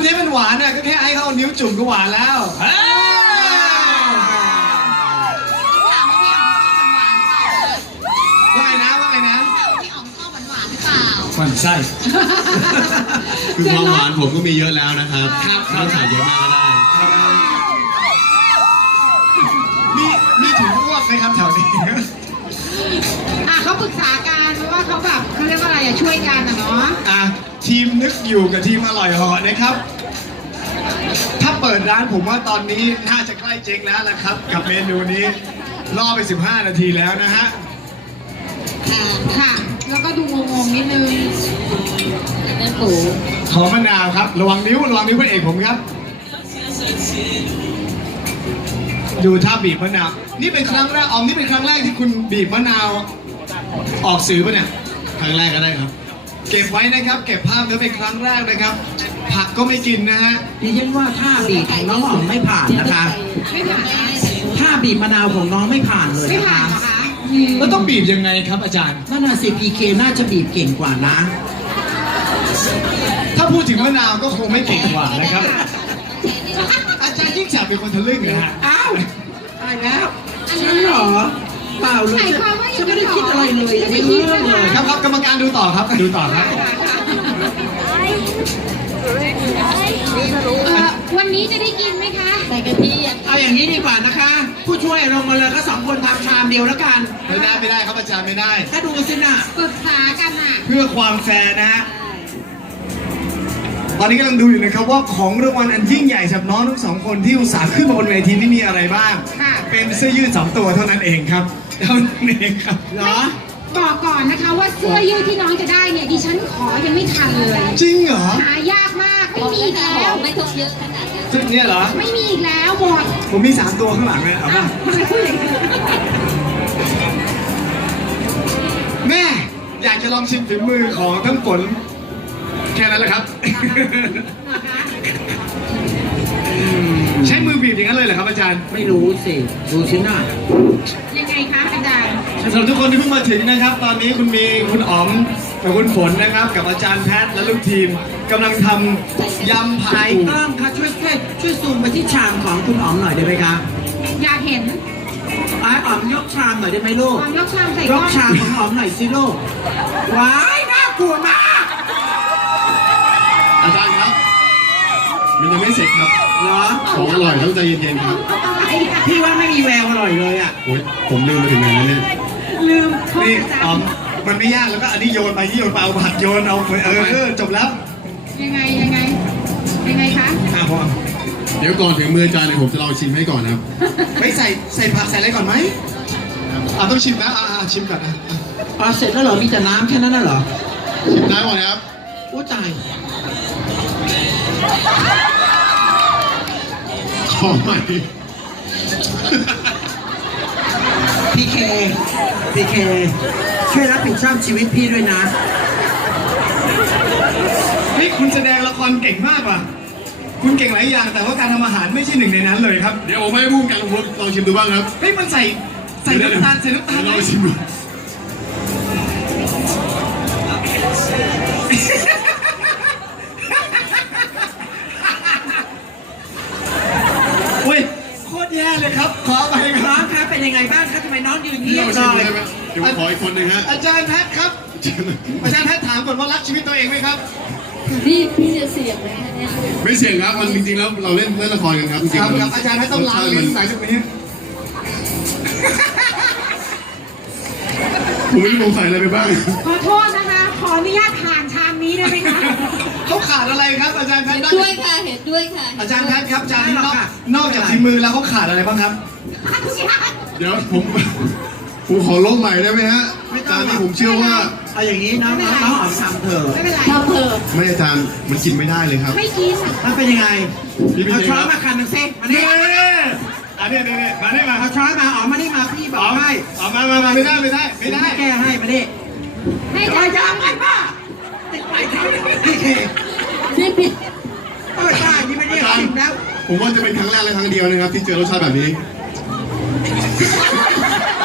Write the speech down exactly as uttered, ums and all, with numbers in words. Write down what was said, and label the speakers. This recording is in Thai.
Speaker 1: คุณให้มันหวานน่ะก็แค่ให้เขาเอานิ้วจุ่มก็หวานแล้วว่าไงนะว่าไงนะพี่อ๋องชอบหวานหวานหรือเปล่าหวานไส้
Speaker 2: คือความหวานผมก็มีเยอะแล้วนะครับไม่ต้องใส่เยอะมากก็ได้
Speaker 1: มีมีถุงอ้วกไหมครับแถวนี้
Speaker 3: อ่ะเขาปรึกษากันเพราะว่าเขาแบบเขาเรียกว่าอะไรอ่ะช่วยกันอ่ะเนาะ
Speaker 1: อ่ะทีมนึกอยู่กับทีมอร่อยเหาะนะครับถ้าเปิดร้านผมว่าตอนนี้น่าจะใกล้เจ๊งแล้วแหละครับกับเมนูนี้รอไปสิบห้านาทีแล้วนะฮะ
Speaker 3: ค่ะแล้วก็ดูงงๆนิดนึงนั่นปู
Speaker 1: ขอมะนาวครับระวังนิ้วระวังนิ้วพระเอกผมครับดูท่าบีบมะนาวนี่เป็นครั้งแรกออมนี่เป็นครั้งแรกที่คุณบีบมะนาวออกสื่อปะเนี่ย
Speaker 2: ครั้งแรกก็ได้ครับ
Speaker 1: เก็บไว้นะครับเก็บภาพแล้วเป็นครั้งแรกนะครับผักก็ไม่กินนะฮะ
Speaker 4: ดิฉันว่าท่าบีบของน้องอ๋อมไม่ผ่านนะคะ
Speaker 3: ไม่ผ่าน
Speaker 4: ท่าบีบมะนาวของน้องไม่ผ่านเลยนะคะ
Speaker 1: แล้วต้องบีบยังไงครับอาจารย์
Speaker 4: นั่นน่ะสิพีเคน่าจะบีบเก่งกว่านะ
Speaker 1: ถ้าพูดถึงมะนาวก็คงไม่เก่งกว่านะครับอาจารย์ยิ่งศักดิ์เป็นคนทะลึ่งนะฮะ
Speaker 4: อ้าวตายแล้วฉันเหรอเปล่าเลยฉันไม่ได้คิดอะไรเลยไม่เรื่องเลย
Speaker 1: ครับครับกรรมการดูต่อครับดูต่อครับ
Speaker 3: วันนี้จะได้กินไหมคะ
Speaker 4: ใส่กะทิเอาอย่างนี้ดีกว่านะคะผู้ช่วยลงมาเลยก็สองคนทำชามเดียวแล้วกัน
Speaker 1: ไม่ได้ไม่ได้ครับอาจารย์ไม่ได้
Speaker 4: ถ้าดูสินะ
Speaker 3: ปรึกษากันอ่ะ
Speaker 1: เพื่อความแฟร์นะฮะตอนนี้กำลังดูอยู่นะครับว่าของรางวัลอันยิ่งใหญ่สำหรับน้องทั้งสองคนที่อุตส่าห์ขึ้นมาบนเวทีนี่มีอะไรบ้างเป็นเสื้อยืดสองตัวเท่านั้นเองครับเท่านั้นเองครับ
Speaker 3: เหรอบอกก่อนนะคะว่าเสื้อยืดที่น้องจะได้เนี่ยดิฉันขอยังไม่ทันเลย
Speaker 1: จริงเหรอ
Speaker 3: หายากมากไม่มีอีกแล้ว
Speaker 5: ไม่ต้องเยอะขนาดนั้น
Speaker 1: ชุดนี้เหรอ
Speaker 3: ไม่มีอีกแล้วหมด
Speaker 1: ผมมีสามตัวข้างหลังเลยเอาป่ะแม่อยากจะลองชิมฝีมือของทั้งฝนแค่นั้นแหละครับใช้มือบีบอย่างนั้นเลยเหรอครับอาจารย์
Speaker 4: ไม่รู้สิดูชิ้นหน้า
Speaker 3: ยังไงคะอาจารย์
Speaker 1: สำหรับทุกคนที่เพิ่งมาถึงนะครับตอนนี้คุณมีคุณอ๋อมกับคุณฝนนะครับกับอาจารย์แพทย์และลูกทีมกำลังทำยำผัก
Speaker 4: กูต้องค่ะช่วยช่วยช่วยซูมไปที่ชามของคุณอ๋อมหน่อยได้ไหมคะ
Speaker 3: อยากเห็น
Speaker 4: ไอ้อ๋อมยกชามหน่อยได้ไหมลูก
Speaker 3: ยกชามใส่
Speaker 4: ยกชามของอ๋อมหน่อยสิลูกว้ายน่ากลัวมาก
Speaker 2: อาจารย์ครับมันยังไม่เสร็จครับ
Speaker 4: เหรอ
Speaker 2: ของอร่อยต้องใจเย็นๆครับ
Speaker 4: พี่ว่าไม่มีแววอร่อยเลยอ่ะ
Speaker 2: โอ้ยผมลืมไปถึงไหนแล้วเนี่ย
Speaker 3: ลืม
Speaker 1: นี่อ๋อมมันไม่ยากแล้วก็อันนี้โยนไปที่โยนไปเอาผัดโยนเอาเออจบแล้ว
Speaker 3: ยังไงยังไงยังไงคะ
Speaker 1: อ่ะพอ
Speaker 2: เดี๋ยวก่อนถึงมืออาจารย์เนี่ยผมจะลองชิมให้ก่อนครับ
Speaker 1: ไม่ใส่ใส่ผักใส่อะไรก่อนไหมอ่ะต้องชิมนะอ่าชิมก่อนนะ
Speaker 4: อ่ะเสร็จแล้วเหรอมีแต่น้ำแค่นั้นน่ะเหรอ
Speaker 2: ชิมได้หมดครับ
Speaker 4: โอ้ตาย
Speaker 2: ขอใหม่
Speaker 4: พีเคพีเคช่วยรับผิดชอบชีวิตพี่ด้วยนะ
Speaker 1: เฮ้ยคุณแสดงละครเก่งมากว่ะคุณเก่งหลายอย่างแต่ว่าการทำอาหารไม่ใช่หนึ่งในนั้นเลยครับ
Speaker 2: เดี๋ยวผมให้พุ่งกันลองชิมดูบ้างครับ
Speaker 1: เฮ้ยมันใส่ใส่น้ำตาลใส่น้ำตาล
Speaker 2: ลองชิมดู
Speaker 1: เฮ้ยโคตรแย่เลยครับขอไปค
Speaker 4: น้
Speaker 1: รั
Speaker 4: องครับเป็นยังไงบ้างครับทำไมน้องยืนเงียบ
Speaker 2: หน่อยเดี๋ยวขออีกคนหนึ่งฮะ
Speaker 1: อาจารย์แพทย์ครับอาจารย์แพทย์ถามก่อนว่ารักชีวิตตัวเองไหมครับ
Speaker 5: พี่พี่จะเสี่ยงไหมเนี่ย
Speaker 2: ไม่เสี่ยงครับมันจริงๆแล้วเราเล่นเล่นละครกันครับจริง
Speaker 1: ๆครับอาจารย์แพทย์ต้องล้างลิ้นสายตรงนี้
Speaker 2: ผมไม่ได้สงสัยอะไรไปบ้าง
Speaker 3: ขอโทษนะคะขออนุญาตผ่านชามนี้ได้ไหมคะ
Speaker 1: เขาขาดอะไรครับอาจารย์แพทย์
Speaker 5: ด้วยค่ะเห็นด้วยค่ะ
Speaker 1: อาจารย์แพทย์ครับอาจารย์นอกนอกจากฝีมือแล้วเขาขาดอะไรบ้างครับ
Speaker 2: เดี๋ยวผมผมขอลบใหม่ได้ไหมฮะอาจารย์นี่ผมเชื่อว่า
Speaker 4: เอาอย่างนี้น้องน้องอ๋อมทำเถอะ
Speaker 3: ไม่เป็นไรทำเถอะ
Speaker 2: ไม่อาจารย์มันกินไม่ได้เลยครับ
Speaker 3: ไม่กิน
Speaker 4: มันเป็นยังไงเอาช้อนมาคันหนึ่งซิมาเนี่ย
Speaker 1: อันนี้นี่มาได้มา
Speaker 4: เอาช้อนมาอ๋อมานี่มาพี่บอกให้
Speaker 1: อ๋อมามามาไม่ได้ไม่ได้ไม่ได้
Speaker 4: แก้ให้มาดิ
Speaker 3: ให้
Speaker 4: จะยังไงป้าติดไปทั้งพี่เค
Speaker 5: พี่ผิด
Speaker 4: เออใช่นี่ไม่ได้ชิมแล้ว
Speaker 2: ผมว่าจะเป็นครั้งแรกและครั้งเดียวนะครับที่เจอรสชาติแบบนี้